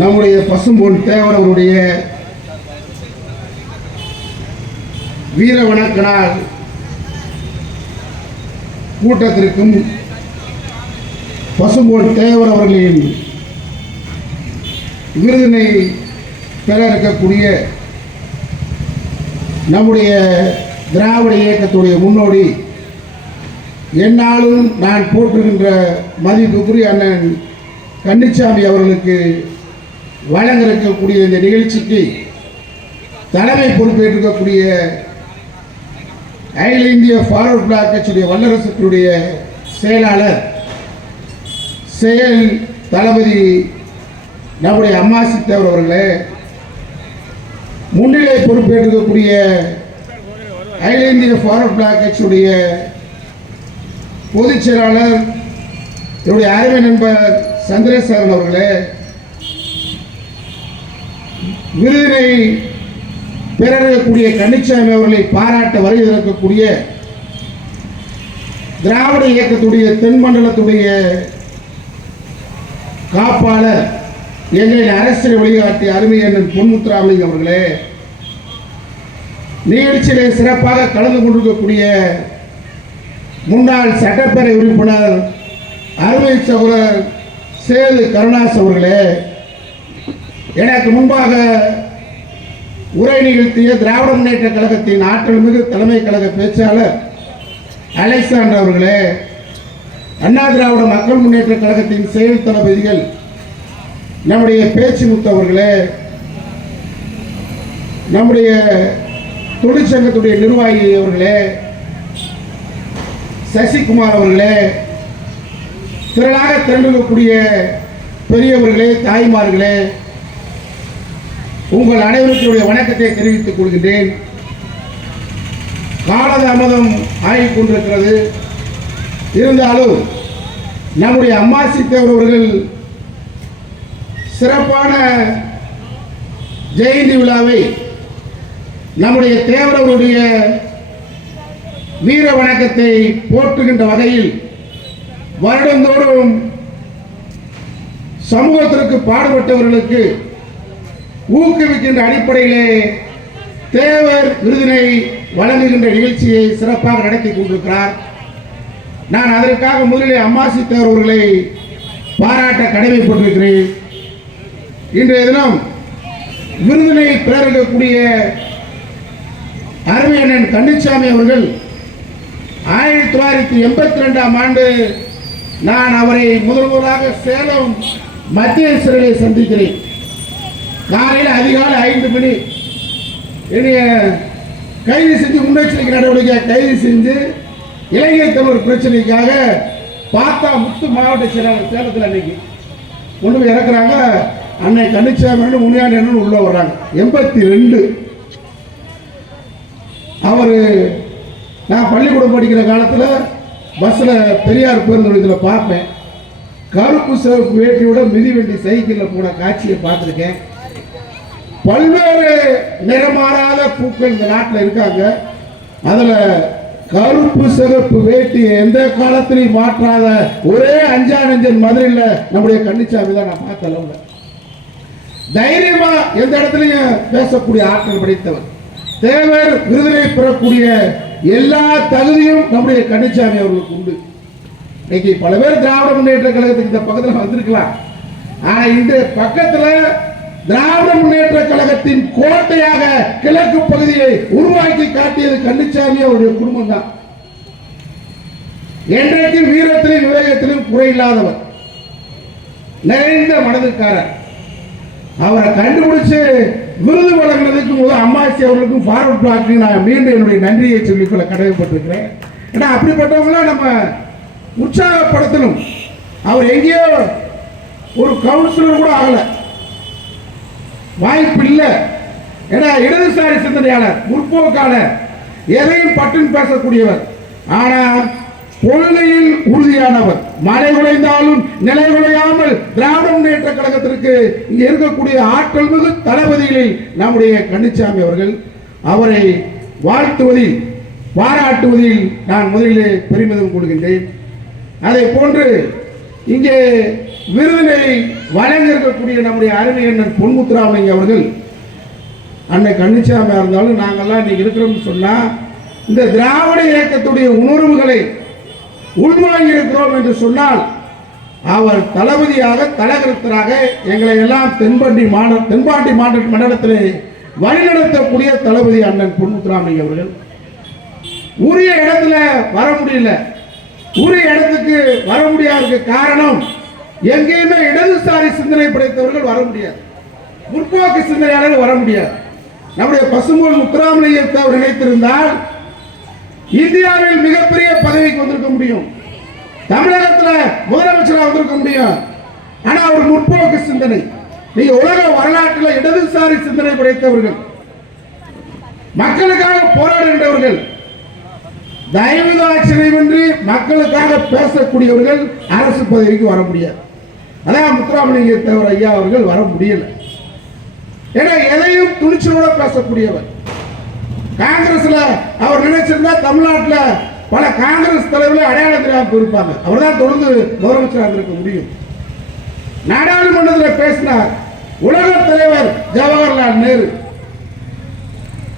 நம்முடைய பசும்பொன் தேவர் அவருடைய வீர வணக்க நாள் கூட்டத்திற்கும் பசும்பொன் தேவர் அவர்களின் விருதினை பெற இருக்கக்கூடிய நம்முடைய திராவிட இயக்கத்துடைய முன்னோடி என்னாலும் நான் போற்றுகின்ற மதிப்புக்குரிய அண்ணன் கன்னிச்சாமி அவர்களுக்கு வழங்க இருக்கக்கூடிய இந்த நிகழ்ச்சிக்கு தலைமை பொறுப்பேற்றிருக்கக்கூடிய அகில இந்திய ஃபார்வர்ட் பிளாக் கட்சியுடைய வல்லரசுடைய செயலாளர் செயல் தளபதி நம்முடைய அம்மாசி தேவர் அவர்களே, முன்னிலை பொறுப்பேற்றிருக்கக்கூடிய அகில இந்திய ஃபார்வர்ட் பிளாக் கட்சியுடைய பொதுச் செயலாளர் என்னுடைய அருமை நண்பர் சந்திரசேகரன் அவர்களே, விருதினை பெறக்கூடிய கன்னிச்சாமி அவர்களை பாராட்ட வருகை இருக்கக்கூடிய திராவிட இயக்கத்துடைய தென்மண்டலத்துடைய காப்பாளர் எங்களின் அரசியல் வழிகாட்டி அருமை அண்ணன் பொன்முத்துராமலிங்கம் அவர்களே, நிகழ்ச்சியிலே சிறப்பாக கலந்து கொண்டிருக்கக்கூடிய முன்னாள் சட்டப்பேரவை உறுப்பினர் அருமை சகோதரர் சேது கருணாஸ் அவர்களே, எனக்கு முன்பாக உரை நிகழ்த்திய திராவிட முன்னேற்ற கழகத்தின் ஆற்றல் மிகு தலைமை கழக பேச்சாளர் அலெக்சாண்டர் அவர்களே, அண்ணா திராவிட மக்கள் முன்னேற்ற கழகத்தின் செயல் தளபதிகள் நம்முடைய பேச்சு முத்தவர்களே, நம்முடைய தொழிற்சங்கத்துடைய நிர்வாகி அவர்களே, சசிகுமார் அவர்களே, திரளாக திரண்டிருக்கக்கூடிய பெரியவர்களே, தாய்மார்களே, உங்கள் அனைவருடைய வணக்கத்தை தெரிவித்துக் கொள்கின்றேன். காலதாமதம் ஆகிக் கொண்டிருக்கிறது. இருந்தாலும் நம்முடைய அம்மாசி தேவர் அவர்கள் சிறப்பான ஜெயந்தி விழாவை நம்முடைய தேவர் அவருடைய வீர வணக்கத்தை போற்றுகின்ற வகையில் வருடந்தோறும் சமூகத்திற்கு பாடுபட்டவர்களுக்கு ஊக்குவிக்கின்ற அடிப்படையிலே தேவர் விருதினை வழங்குகின்ற நிகழ்ச்சியை சிறப்பாக நடத்தி கொண்டிருக்கிறார். நான் அதற்காக முதலில் அம்மாசி தேவர் அவர்களை பாராட்ட கடமைப்பட்டிருக்கிறேன். இன்றைய தினம் விருதினை பெற இருக்கக்கூடிய அருமை அண்ணன் கன்னிச்சாமி அவர்கள் 1982ஆம் ஆண்டு நான் அவரை முதலாக சேலம் மத்திய சிறையை சந்திக்கிறேன். காலையில் அதிகாலை 5 மணி என்னைய கைது செஞ்சு முன்னெச்சரிக்கை நடவடிக்கை கைது செஞ்சு இலங்கை தமிழர் பிரச்சனைக்காக பார்த்தா முத்து மாவட்ட செயலாளர் சேலத்தில் அன்னைக்கு கொண்டு போய் இறக்குறாங்க. அன்னை கன்னிச்சாமி முனியாண்டி உள்ள வர்றாங்க. 82 அவர் நான் பள்ளிக்கூடம் படிக்கிற காலத்தில் பஸ்ஸில் பெரியார் பேருந்து நிலையத்தில் பார்ப்பேன். கருப்பு சிவப்பு வேட்டியோட மிதிவண்டி சைக்கிளில் போன காட்சியை பார்த்துருக்கேன். பல்வேறு நிறமாறாத பூக்கள் இந்த நாட்டில் இருக்காங்க. அதில் கருப்பு சிவப்பு வேட்டி எந்த காலத்திலையும் மாற்றாத ஒரே அஞ்சானஞ்சன் மதுரையில் நம்முடைய கன்னிச்சாமி தான் நான் பார்த்த அளவுல தைரியமா எந்த இடத்துலையும் பேசக்கூடிய ஆற்றல் படைத்தவர். தேவர் விருதினை பெறக்கூடிய எல்லா தகுதியும் நம்முடைய கன்னிச்சாமி அவர்களுக்கு உண்டு. இன்னைக்கு பல பேர் திராவிட முன்னேற்ற கழகத்துக்கு இந்த பக்கத்தில் வந்திருக்கலாம். ஆனா இந்த பக்கத்தில் திராவிட முன்னேற்ற கழகத்தின் கோட்டையாக கிழக்கு பகுதியை உருவாக்கி காட்டியது கன்னிச்சாமி அவருடைய குடும்பம் தான். என்றைக்கும் வீரத்திலும் விவேகத்திலும் குறையில்லாதவர், நிறைந்த மனதுக்காரர். அவரை கண்டுபிடிச்சு விருது வழங்கினதுக்கு முதல் அம்மாசி அவர்களுக்கும் ஃபார்வர்ட் பிளாக்கு நான் மீண்டும் என்னுடைய நன்றியை சொல்லிக்கொள்ள கடமைப்பட்டிருக்கிறேன். ஏன்னா அப்படிப்பட்டவங்களாம் நம்ம உற்சாகப்படுத்தணும். அவர் எங்கேயோ ஒரு கவுன்சிலர் கூட ஆகல, வாய்ப்பு இல்லை. ஏன்னா இடதுசாரி சிந்தனையாளர், முற்போக்காளர், எதையும் பட்டுன்னு பேசக்கூடியவர். ஆனால் கொள்கையில் உறுதியானவர். மலை குலைந்தாலும் நிலை குலையாமல் திராவிட முன்னேற்ற கழகத்திற்கு இங்கே இருக்கக்கூடிய ஆற்றல் மிகு தளபதிகளில் நம்முடைய கன்னிச்சாமி அவர்கள். அவரை வாழ்த்துவதில் பாராட்டுவதில் நான் முதலிலே பெருமிதம் கொள்கின்றேன். அதை போன்று இங்கே விருதினை வழங்கியிருக்கக்கூடிய நம்முடைய அருமை அண்ணன் பொன்முத்துராமலிங்க அவர்கள், அன்னை கன்னிச்சாமியா இருந்தாலும் நாங்கள்லாம் இன்னைக்கு இருக்கிறோம்னு சொன்னா இந்த திராவிட இயக்கத்துடைய உணர்வுகளை உள்வாங்கி இருக்கிறோம் என்று சொன்னால் அவர் தளபதியாக தலைகர்த்தராக எங்களை எல்லாம் தென்பாண்டி மண்டலத்திலே வழிநடத்தக்கூடிய தளபதி அண்ணன் பொன்முத்துராமலிங்க அவர்கள் உரிய இடத்துல வர முடியல. உரிய இடத்துக்கு வர முடியாததுக்கு காரணம் எங்கேயுமே இடதுசாரி சிந்தனை படைத்தவர்கள் வர முடியாது, முற்போக்கு சிந்தனையாளர்கள் வர முடியாது. நம்முடைய பசும்பொன் முத்துராமலிங்கத்தை அவர் நினைத்திருந்தால் இந்தியாவில் மிகப்பெரிய பதவிக்கு வந்திருக்க முடியும், தமிழகத்தில் முதலமைச்சராக வந்திருக்க முடியும். ஆனா அவர் முற்போக்கு சிந்தனை. நீங்க உலக வரலாற்றில் இடதுசாரி சிந்தனை படைத்தவர்கள், மக்களுக்காக போராடுகின்றவர்கள், தயவுதாட்சியமின்றி மக்களுக்காக பேசக்கூடியவர்கள் அரசு பதவிக்கு வர முடியாது. அதான் முத்துராமலிங்க தேவர் ஐயா அவர்கள் வர முடியல. ஏன்னா எதையும் துணிச்சலோட பேசக்கூடியவர். காங்கிரஸ்ல அவர் நினைச்சிருந்தா தமிழ்நாட்டில் பல காங்கிரஸ் தலைவர்கள் அடையாளம் தெரியாம இருப்பாங்க. அவர் தான் தொடர்ந்து முதலமைச்சராக இருக்க முடியும். நாடாளுமன்றத்தில் பேசினார் உலக தலைவர் ஜவஹர்லால் நேரு.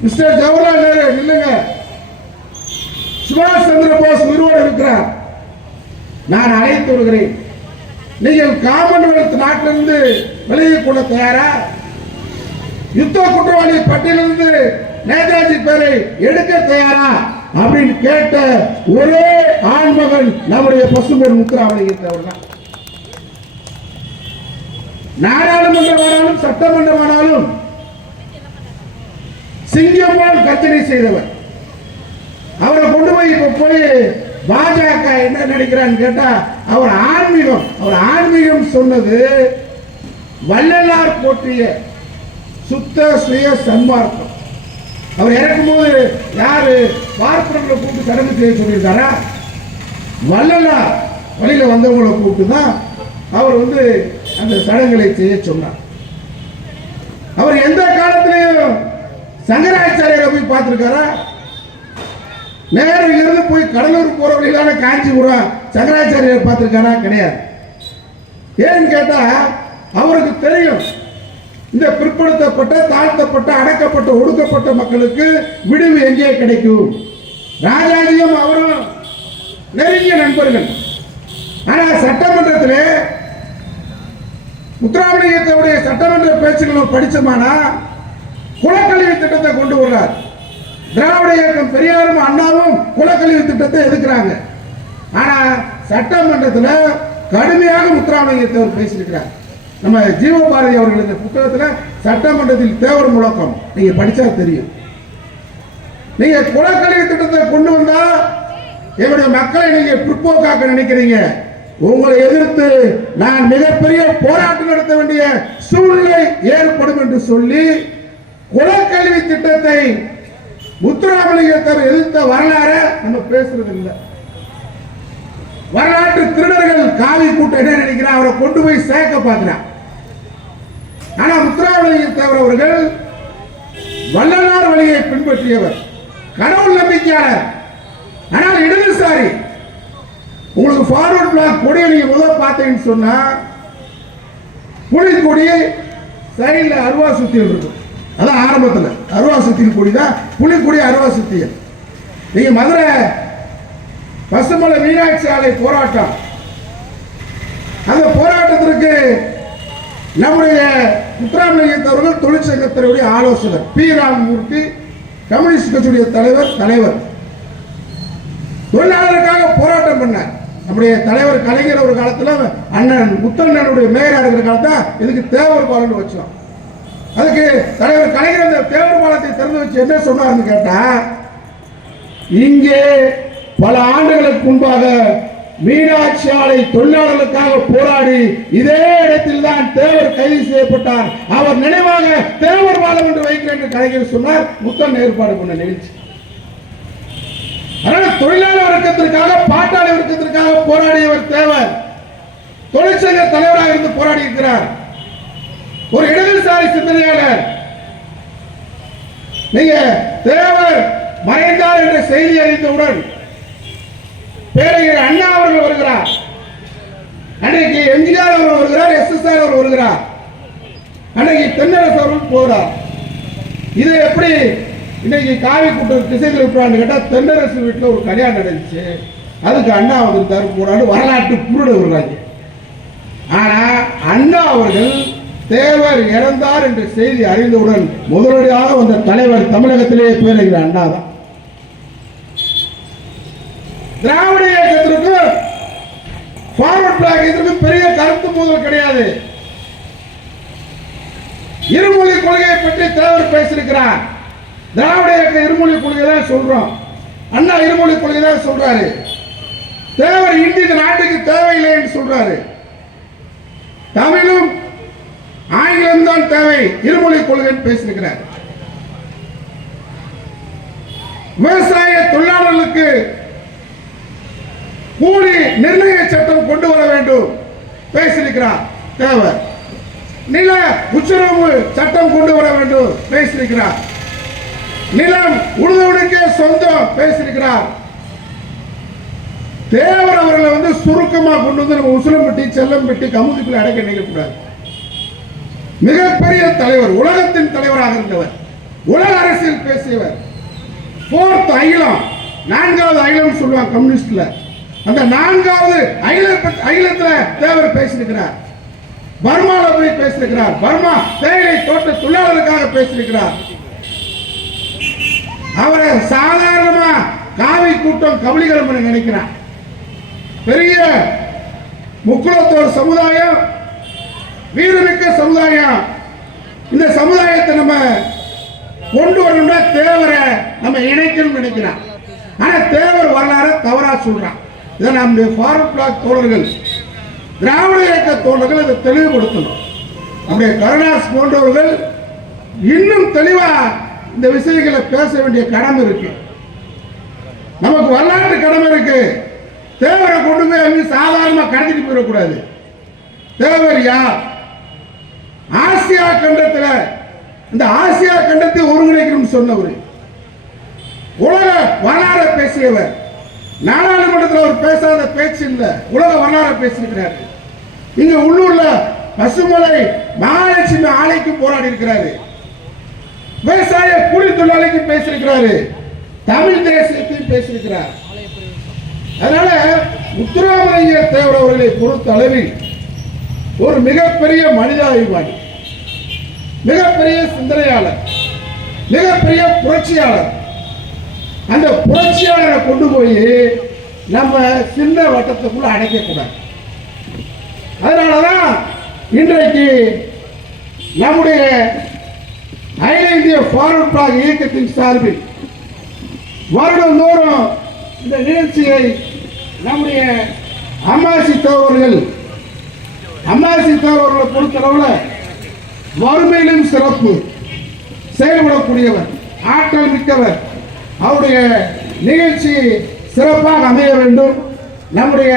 மிஸ்டர் ஜவஹர்லால் நேரு நில்லுங்க, சுபாஷ் சந்திர போஸ் உயிரோடு இருக்கிறார், நான் அழைத்து வருகிறேன், நீங்கள் காமன்வெல்த் நாட்டிலிருந்து வெளியே கொள்ள தயாரா? யுத்த குற்றவாளி பட்டியலிருந்து நேதாஜி பேரை எடுக்க தயாரா அப்படின்னு கேட்ட ஒரே ஆண்மகன் நம்முடைய பசும்பொன் முத்துராமலிங்க அவர்கள். நாடாளுமன்றமானாலும் சட்டமன்றமானாலும் சிங்கம் போல் கர்ஜனை செய்தவர். அவரை கொண்டு போய் பாஜக என்ன நினைக்கிறான்னு கேட்டா அவர் ஆன்மீகம் சொன்னது வள்ளலார் போற்றிய சுத்த சுய சன்மார்க்கம். அவர் இறக்கும் போது யாரு பார்ப்பனர்களை கூப்பிட்டு சடங்கு செய்ய சொல்லியிருக்காரா? வள்ளலார் வழியில வந்தவங்களை கூப்பிட்டு தான் அவர் அந்த சடங்குகளை செய்ய சொன்னார். அவர் எந்த காலத்திலையும் சங்கராச்சாரியரை போய் பார்த்திருக்காரா? நேரில் இருந்து போய் கடலூர் போற வழியிலான காஞ்சிபுரம் சங்கராச்சாரியரை பார்த்திருக்காரா? கிடையாது. ஏன்னு கேட்டா அவருக்கு தெரியும் இந்த பிற்படுத்தப்பட்ட, தாழ்த்தப்பட்ட, அடக்கப்பட்ட, ஒடுக்கப்பட்ட மக்களுக்கு விடுவு எங்கே கிடைக்கும். ராஜாஜியும் அவரும் நெருங்கிய நண்பர்கள். ஆனா சட்டமன்றத்தில் முத்துராமலிங்கத்துடைய சட்டமன்ற பேச்சுகளை படிச்சோமானா குலக்கல்வி திட்டத்தை கொண்டு வர்றார். திராவிட இயக்கம் பெரியாரும் அண்ணாவும் குலக்கல்வி திட்டத்தை எதிர்க்கிறாங்க. ஆனா சட்டமன்றத்தில் கடுமையாக முத்துராமலிங்கத்தை பேசியிருக்கிறார். நம்ம ஜீவபாரதி அவர்கள் இந்த புத்தகத்தில் சட்டமன்றத்தில் தேவர் முழக்கம் நீங்க படிச்சா தெரியும். நீங்க குலக்கல்வி திட்டத்தை கொண்டு வந்தா எங்களுடைய மக்களை நீங்க பிற்போக்காக்க நினைக்கிறீங்க, உங்களை எதிர்த்து நான் மிகப்பெரிய போராட்டம் நடத்த வேண்டிய சூழ்நிலை ஏற்படும் என்று சொல்லி குலக்கல்வி திட்டத்தை முத்துராமலிங்கத்தை எதிர்த்த வரலாறு நம்ம பேசுறது இல்லை. வரலாற்று திருடர்கள் காவி கூட்டம் என்ன நினைக்கிறான், அவரை கொண்டு போய் சேர்க்க பார்க்கிறான். ஆனா முத்துராமலிங்க அவர்கள் வள்ளலார் வழியை பின்பற்றியவர், கடவுள் நம்பிக்கையாளர், ஆனால் இடதுசாரி. உங்களுக்கு ஃபார்வர்ட் பிளாக் கொடியை நீங்க முதல் பார்த்தீங்கன்னு சொன்னா புலிக்கொடி சைடில் அருவா சுத்தியல் இருக்கும். அதான் ஆரம்பத்தில் அருவா சுத்தியல் கொடி தான் புலிக்கொடி, அருவா சுத்தியல். நீங்க மதுரை பசுமலை மீனாட்சி ஆலை போராட்டம், அந்த போராட்டத்திற்கு நம்முடைய முத்துராமலிங்க அவர்கள் தொழிற்சங்கத்தினுடைய ஆலோசகர் பி ராமமூர்த்தி, கம்யூனிஸ்ட் கட்சியுடைய தலைவர் தொழிலாளருக்காக போராட்டம் பண்ணார். நம்முடைய தலைவர் கலைஞர் ஒரு காலத்தில் அண்ணன் முத்தண்ணனுடைய மேயரா இருக்கிற காலத்தான் இதுக்கு தேவர் பாலம்னு வச்சோம். அதுக்கு தலைவர் கலைஞர் அந்த தேவர் பாலத்தை திறந்து வச்சு என்ன சொன்னார்னு கேட்டா, இங்கே பல ஆண்டுகளுக்கு முன்பாக மீனாட்சி ஆலை தொழிலாளர்களுக்காக போராடி இதே இடத்தில் தான் தேவர் கைது செய்யப்பட்டார், அவர் நினைவாக தேவர் பாலம் என்று வைக்கிறேன் என்று கலைஞர் சொன்னார். முத்தன் ஏற்பாடு பண்ண நிகழ்ச்சி. அதனால் தொழிலாளர் வர்க்கத்திற்காக, பாட்டாளி வர்க்கத்திற்காக போராடியவர் தேவர். தொழிற்சங்க தலைவராக இருந்து போராடி இருக்கிறார். ஒரு இடதுசாரி சிந்தனையாளர். நீங்க தேவர் மறைந்தார் என்ற செய்தி அறிந்தவுடன் பேரறிஞர் அண்ணா அவர்கள் வருகிறார். அன்னைக்கு எம்ஜிஆர் அவர் வருகிறார், SSR அவர் வருகிறார், அன்னைக்கு தென்னரசு அவர்கள் போகிறார். இது எப்படி இன்னைக்கு காவி கூட்டம் திசை திருப்பான்னு கேட்டா, தென்னரசு வீட்டில் ஒரு கல்யாணம் நடந்துச்சு, அதுக்கு அண்ணா வந்திருந்தாரு போறான்னு வரலாற்று குருட வருவாங்க. ஆனா அண்ணா அவர்கள் தேவர் இறந்தார் என்ற செய்தி அறிந்தவுடன் முதலடியாக வந்த தலைவர் தமிழகத்திலேயே பேருகிற அண்ணா தான். திராவிட இயக்கத்திற்கு ஃபார்வர்ட் பிளாக் இதற்கு பெரிய கருத்து மோதல் கிடையாது. இருமொழி கொள்கையை பற்றி தேவர் பேசியிருக்கிறார். திராவிட இயக்க இருமொழி கொள்கை தான் சொல்றோம், அண்ணா இருமொழி கொள்கை தான் சொல்றாரு. தேவர் இந்தி இந்த நாட்டுக்கு தேவையில்லை என்று சொல்றாரு. தமிழும் ஆங்கிலம் தான் தேவை, இருமொழி கொள்கை பேசியிருக்கிறார். விவசாய தொழிலாளர்களுக்கு கூலி நிர்ணய சட்டம் கொண்டு வர வேண்டும் பேசியிருக்கிறார் தேவர். நில உச்சரவு சட்டம் கொண்டு வர வேண்டும் பேசியிருக்கிறார். நிலம் உழுதுவனுக்கே சொந்தம் பேசியிருக்கிறார். தேவர் அவர்களை சுருக்கமா கொண்டு வந்து நம்ம உசிலம்பட்டி, செல்லம்பட்டி, கமுதிக்குள்ள அடக்க நினைக்கக்கூடாது. மிகப்பெரிய தலைவர், உலகத்தின் தலைவராக இருந்தவர், உலக அரசியல் பேசியவர். போர்த் அகிலம், நான்காவது அகிலம் சொல்லுவாங்க கம்யூனிஸ்ட்ல, அந்த நான்காவது அகிலத்துல தேவர் பேசியிருக்கிறார். பர்மால போய் பேசியிருக்கிறார். பர்மா தேயிலை தோட்ட தொழிலாளருக்காக பேசியிருக்கிறார். அவரை சாதாரணமா காவி கூட்டம் கபலீகரம் நினைக்கிறார். பெரிய முக்குலத்தோர் சமுதாயம், வீரமிக்க சமுதாயம். இந்த சமுதாயத்தை நம்ம கொண்டு வரணும்னா தேவரை நம்ம இணைக்கணும் நினைக்கிறான். ஆனா தேவர் வரலாறு தவறா சொல்றான். இதை நம்முடைய ஃபார்வர்ட் பிளாக் தோழர்கள், திராவிட இயக்க தோழர்கள் இதை தெளிவுபடுத்தணும். நம்முடைய கருணாஸ் போன்றவர்கள் இன்னும் தெளிவா இந்த விஷயங்களை பேச வேண்டிய கடமை இருக்கு. நமக்கு வரலாற்று கடமை இருக்கு. தேவரை கொண்டு போய் அங்கே சாதாரணமா கடத்திட்டு போயிடக்கூடாது. தேவர் யார்? ஆசியா கண்டத்தில், இந்த ஆசியா கண்டத்தை ஒருங்கிணைக்கணும் சொன்னவர், உலக வரலாறு பேசியவர். நாடாளுமன்றத்தில் அவர் பேசாத பேச்சு இல்லை, உலக வரலாறு பேசியிருக்கிறார். இங்க உள்ளூர்ல பசுமலை மகாலட்சுமி ஆலைக்கு போராடி இருக்கிறாரு. விவசாய கூலி தொழிலாளிக்கு பேசியிருக்கிறாரு. தமிழ் தேசியத்தையும் பேசியிருக்கிறார். அதனால முத்துராமலிங்க தேவர் அவர்களை பொறுத்த அளவில் ஒரு மிகப்பெரிய மனிதாபிமானி, மிகப்பெரிய சிந்தனையாளர், மிகப்பெரிய புரட்சியாளர். அந்த புரட்சியாளரை கொண்டு போய் நம்ம சின்ன வட்டத்துக்குள்ள அடைக்க கூடாது. அதனாலதான் இன்றைக்கு நம்முடைய அகில இந்திய ஃபார்வர்ட் பிளாக் இயக்கத்தின் சார்பில் வருடந்தோறும் இந்த நிகழ்ச்சியை நம்முடைய அம்மாசி தேவர்களை பொறுத்தளவில் வறுமையிலும் சிறப்பு செயல்படக்கூடியவர், ஆற்றல் மிக்கவர். அவருடைய நிகழ்ச்சி சிறப்பாக அமைய வேண்டும். நம்முடைய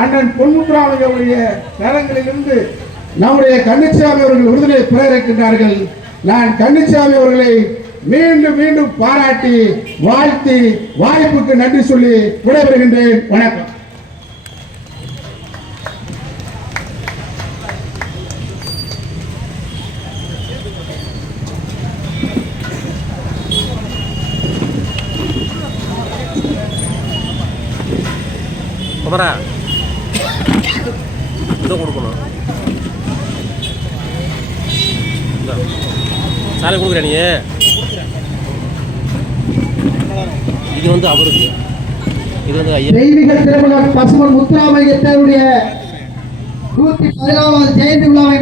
அண்ணன் பொன்முத்துராமலிங்க அவருடைய தளங்களிலிருந்து நம்முடைய கன்னிச்சாமி அவர்கள் விருதினை பெற இருக்கின்றார்கள். நான் கன்னிச்சாமி அவர்களை மீண்டும் மீண்டும் பாராட்டி வாழ்த்தி வாய்ப்புக்கு நன்றி சொல்லி விடைபெறுகின்றேன். வணக்கம். கொடுக்கணும் சாலை கொடுக்குற நீ. இது அவருக்கு, இது தெய்வீக திருமணம் பசுமன் முத்துராமலிங்க தேவருடைய 114வது ஜெயந்தி விழாவை